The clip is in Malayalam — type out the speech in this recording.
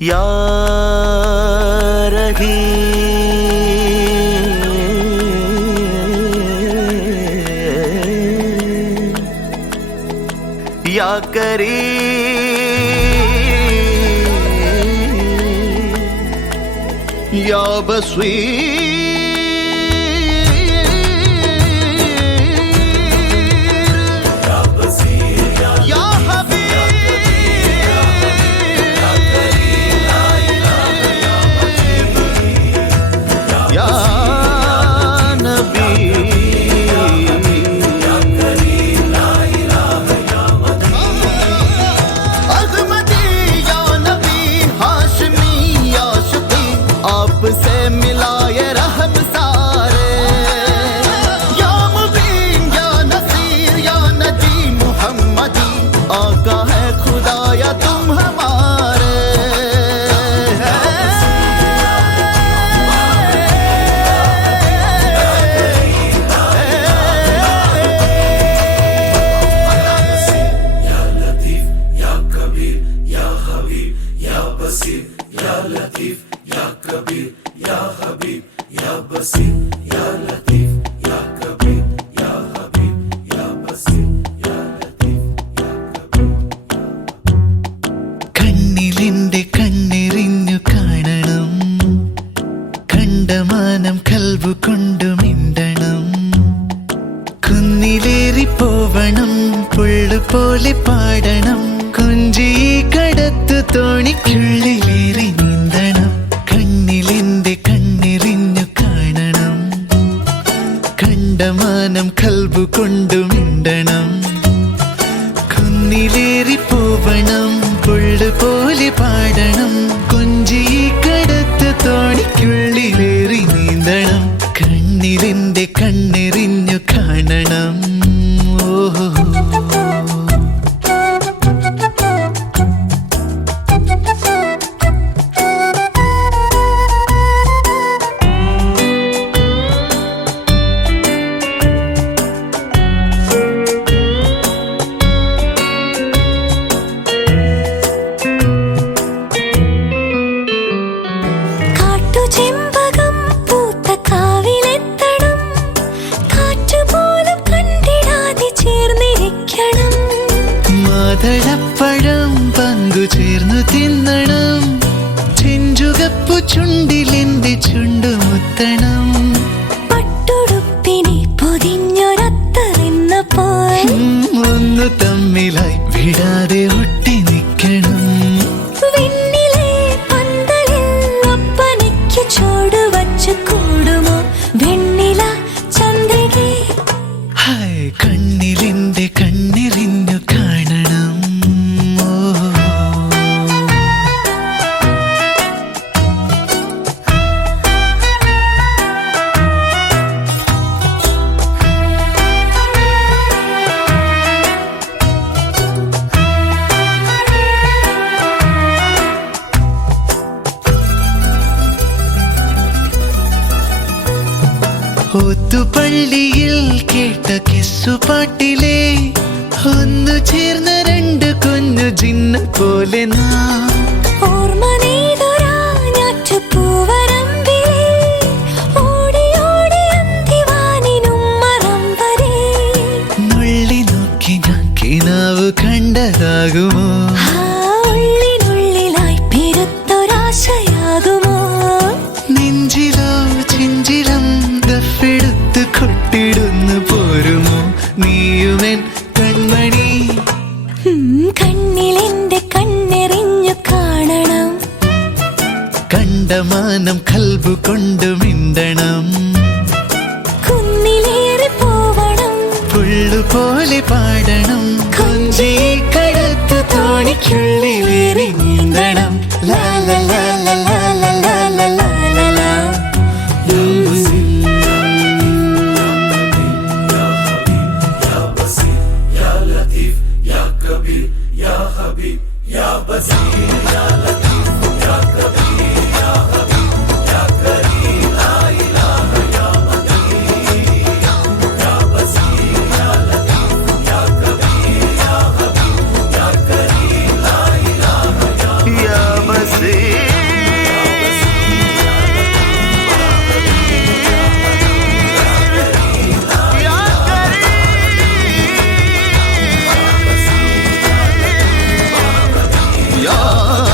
या रही या करी या बस्वी കണ്ണെറിഞ്ഞു കാണണം കണ്ടമാനം കൽബു കൊണ്ടു മിണ്ടണം കുന്നിലേറിപ്പോവണം പുള്ളുപോലെ പാടണം കുഞ്ചി കടത്തു തോണിക്കുള്ളിലേറി നീന്തണം കണ്ണിലെന്റെ കണ്ണെറിഞ്ഞു കാണണം കണ്ടമാനം കൽബു കൊണ്ടു മിണ്ടണം കുന്നിലേറിപ്പോവണം പുള്ളുപോലെ പാടണം കൊഞ്ചി കടത്ത് തോണിക്കുള്ളിലേറി നീന്തണം കണ്ണിലെന്റെ കണ്ണെറിഞ്ഞു കാണണം ഓഹോ മാതളപ്പഴം പങ്കുചേർന്നു തിന്നണം ചെഞ്ചുകപ്പു ചുണ്ടിലെന്റെ ചുണ്ടുമുത്തണം പട്ടുടുപ്പിനെ പൊതിഞ്ഞൊരത്തറിന്നപ്പോൾ ഒന്നു തമ്മിലായി വിടാതെ ഒട്ടി നിൽക്കണം വെണ്ണിലെ പന്തലിൽ ഒപ്പനയ്ക്കു ചുവടുവച്ചു കൂടുമോ വെണ്ണില ചന്ദ്രികേ ഹായ് കണ്ണിലെന്റെ കണ്ണെറിഞ്ഞു കാണണം ഒത്തുപള്ളിയിൽ കേട്ട കിസ്സുപാട്ടിലെ ഒന്നു ചേർന്ന രണ്ട് കുഞ്ഞു ജിന്ന പോലെ ഓർമ്മ നെയ്തൊരാ ഞാറ്റുപൂവരമ്പിലെ ഓടി ഓടി അന്തിവാനിനും മറം വരെ നുള്ളി നോക്കി ഞാൻ കിനാവ് കണ്ടതാകുമോ ഉള്ളിനുള്ളിലായി പെരുത്തൊരാശയാകുമോ നെഞ്ചിലോ ചിഞ്ചിലം ദഫെടുത്ത് കൊട്ടിടുന്നു പോരുമോ നീയുമെൻ കൺമണി കണ്ണിലെന്റെ കണ്ണെറിഞ്ഞു കാണണം കണ്ടമാനം കൽബു കൊണ്ടു മിണ്ടണം കുന്നിലേറി പോവണം പുള്ളുപോലെ പാടണം കൊഞ്ചി കടത്തു തോണിക്കുള്ളിലേറി നീന്തണം ലാ ലാ ലാ ലാ ലാ ലാ ലാ ലാ ലാ ലാ ലാ. യാ